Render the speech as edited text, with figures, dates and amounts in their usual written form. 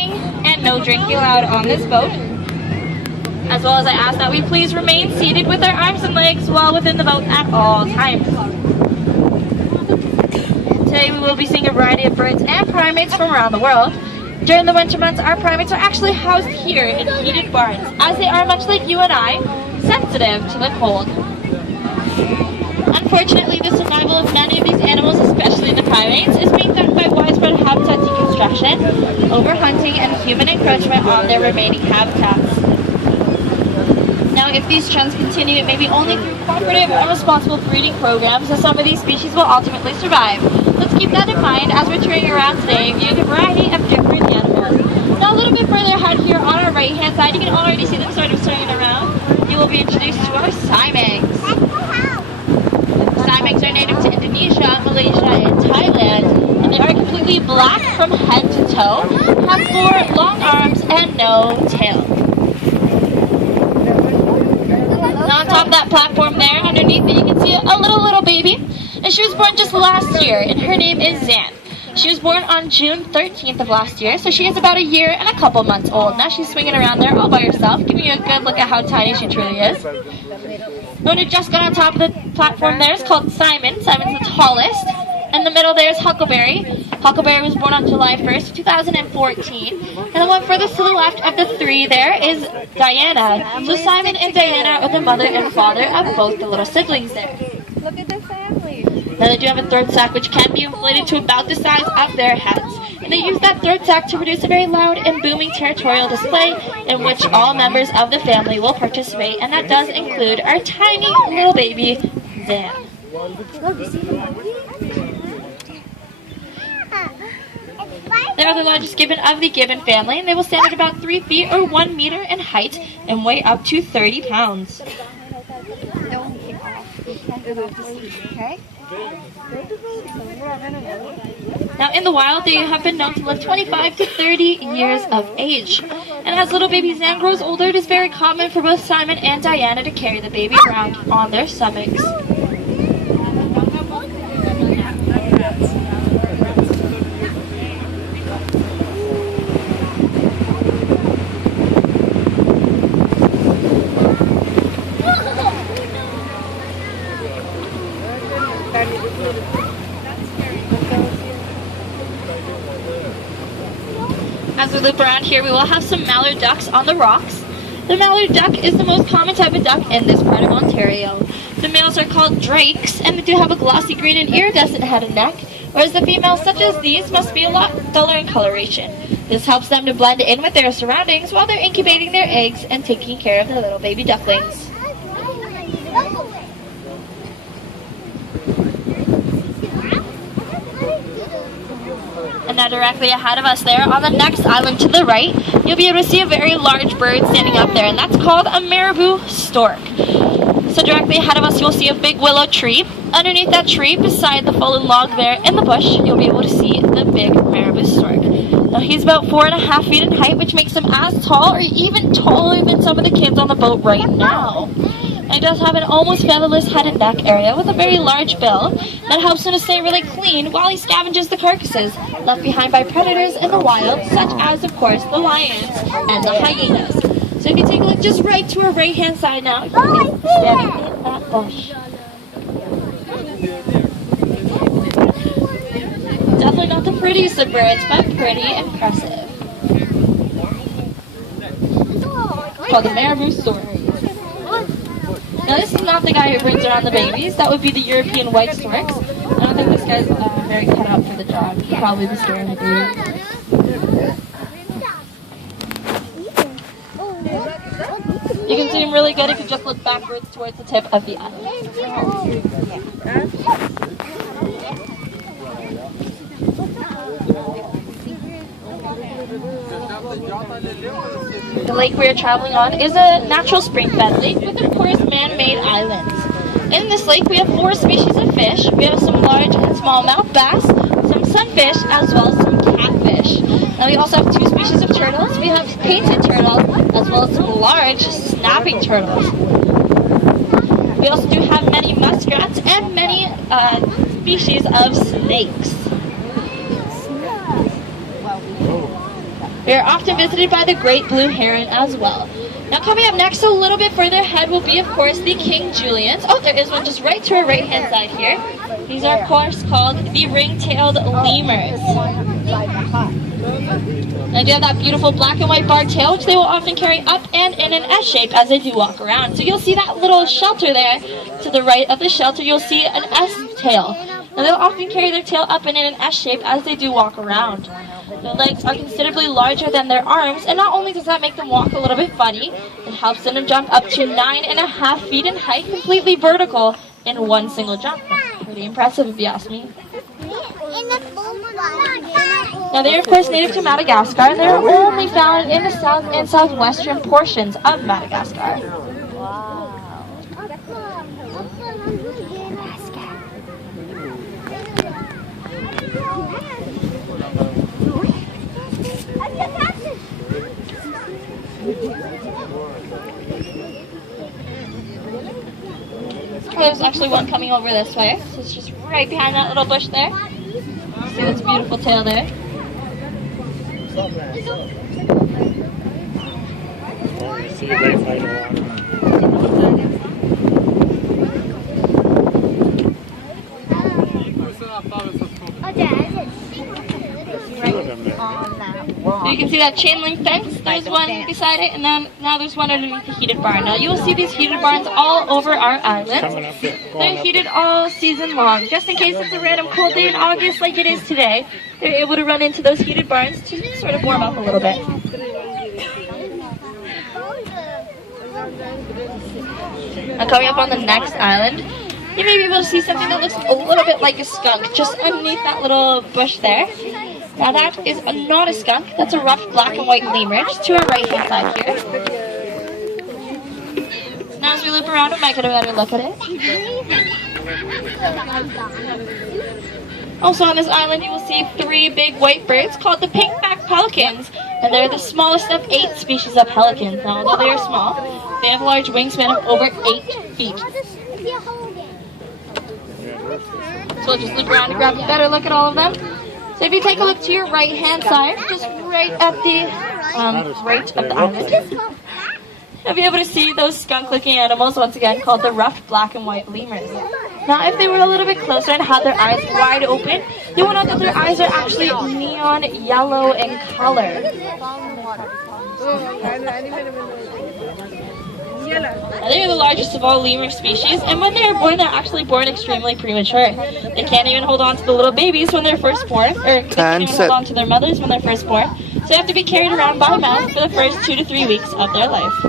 eating and no drinking allowed on this boat. As well as I ask that we please remain seated with our arms and legs well within the boat at all times. Today we will be seeing a variety of birds and primates from around the world. During the winter months, our primates are actually housed here in heated barns, as they are, much like you and I, sensitive to the cold. Unfortunately, the survival of many of these animals, especially the primates, is being threatened by widespread habitat deconstruction, overhunting, and human encroachment on their remaining habitats. Now, if these trends continue, it may be only through cooperative and responsible breeding programs that some of these species will ultimately survive. Let's keep that in mind as we're touring around today, viewing a variety of different animals. Now, a little bit further ahead here on our right-hand side, you can already see them sort of swinging around. You will be introduced to our Siamangs. Siamangs are native to Indonesia, Malaysia, and Thailand, and they are completely black from head to toe, have 4 long arms, and no tail. Now on top of that platform there, underneath it, you can see a little baby. And she was born just last year, and her name is Zan. She was born on June 13th of last year, so she is about a year and a couple months old. Now she's swinging around there all by herself, giving you a good look at how tiny she truly is. The one who just got on top of the platform there is called Simon. Simon's the tallest. In the middle there is Huckleberry. Huckleberry was born on July 1st, 2014. And the one furthest to the left of the 3 there is Diana. So Simon and Diana are the mother and father of both the little siblings there. Look at the family. Now they do have a throat sac which can be inflated to about the size of their heads. And they use that throat sac to produce a very loud and booming territorial display in which all members of the family will participate. And that does include our tiny little baby, Zan. They are the largest gibbon of the gibbon family, and they will stand at about 3 feet or 1 meter in height and weigh up to 30 pounds. Now in the wild, they have been known to live 25 to 30 years of age. And as little baby Zan grows older, it is very common for both Simon and Diana to carry the baby around on their stomachs. As we loop around here, we will have some mallard ducks on the rocks. The mallard duck is the most common type of duck in this part of Ontario. The males are called drakes, and they do have a glossy green and iridescent head and neck, whereas the females, such as these, must be a lot duller in coloration. This helps them to blend in with their surroundings while they're incubating their eggs and taking care of their little baby ducklings. And now directly ahead of us there, on the next island to the right, you'll be able to see a very large bird standing up there, and that's called a marabou stork. So directly ahead of us, you'll see a big willow tree. Underneath that tree, beside the fallen log there in the bush, you'll be able to see the big marabou stork. Now he's about 4.5 feet in height, which makes him as tall or even taller than some of the kids on the boat right now. And he does have an almost featherless head and neck area with a very large bill that helps him to stay really clean while he scavenges the carcasses left behind by predators in the wild, such as, of course, the lions and the hyenas. So if you take a look just right to our right-hand side now, you can see standing in that bush. Definitely not the prettiest of birds, but pretty impressive. Called the marabou stork. Now this is not the guy who brings around the babies. That would be the European white storks. I don't think this guy's very cut out for the job. He'd probably be scaring the baby. You can see him really good if you just look backwards towards the tip of the island. The lake we are traveling on is a natural spring-fed lake with, of course, man-made islands. In this lake, we have 4 species of fish. We have some large and smallmouth bass, some sunfish, as well as some catfish. Now we also have 2 species of turtles. We have painted turtles, as well as some large snapping turtles. We also do have many muskrats and many species of snakes. They are often visited by the great blue heron as well. Now coming up next, a little bit further ahead, will be of course the King Julians. Oh, there is one just right to our right hand side here. These are of course called the ring-tailed lemurs. They do have that beautiful black and white barred tail, which they will often carry up and in an S shape as they do walk around. So you'll see that little shelter there. To the right of the shelter, you'll see an S tail. Now they'll often carry their tail up and in an S shape as they do walk around. Their legs are considerably larger than their arms, and not only does that make them walk a little bit funny, it helps them to jump up to 9.5 feet in height, completely vertical in one single jump. Pretty impressive if you ask me. Now they are of course native to Madagascar, and they are only found in the south and southwestern portions of Madagascar. There's actually one coming over this way, so it's just right behind that little bush there. See this beautiful tail there? See you right fighting You can see that chain link fence. There's one beside it, and then now there's one underneath the heated barn. Now you will see these heated barns all over our island. They're heated all season long, just in case it's a random cold day in August like it is today. They're able to run into those heated barns to sort of warm up a little bit. Now coming up on the next island, you may be able to see something that looks a little bit like a skunk just underneath that little bush there. Now that is not a skunk, that's a rough black and white lemur, just to our right hand side here. Now as we loop around, we might get a better look at it. Also on this island you will see 3 big white birds called the pink-backed pelicans, and they're the smallest of 8 species of pelicans. Now although they are small, they have a large wingspan of over 8 feet. So we'll just loop around to grab a better look at all of them. So if you take a look to your right hand side, just right at the right of the island, you'll be able to see those skunk-looking animals, once again called the rough black and white lemurs. Now if they were a little bit closer and had their eyes wide open, you will note that their eyes are actually neon yellow in color. Now, they are the largest of all lemur species, and when they are born, they're actually born extremely premature. They can't even hold on to the little babies when they're first born, or they can't even hold on to their mothers when they're first born, so they have to be carried around by mouth for the first 2 to 3 weeks of their life.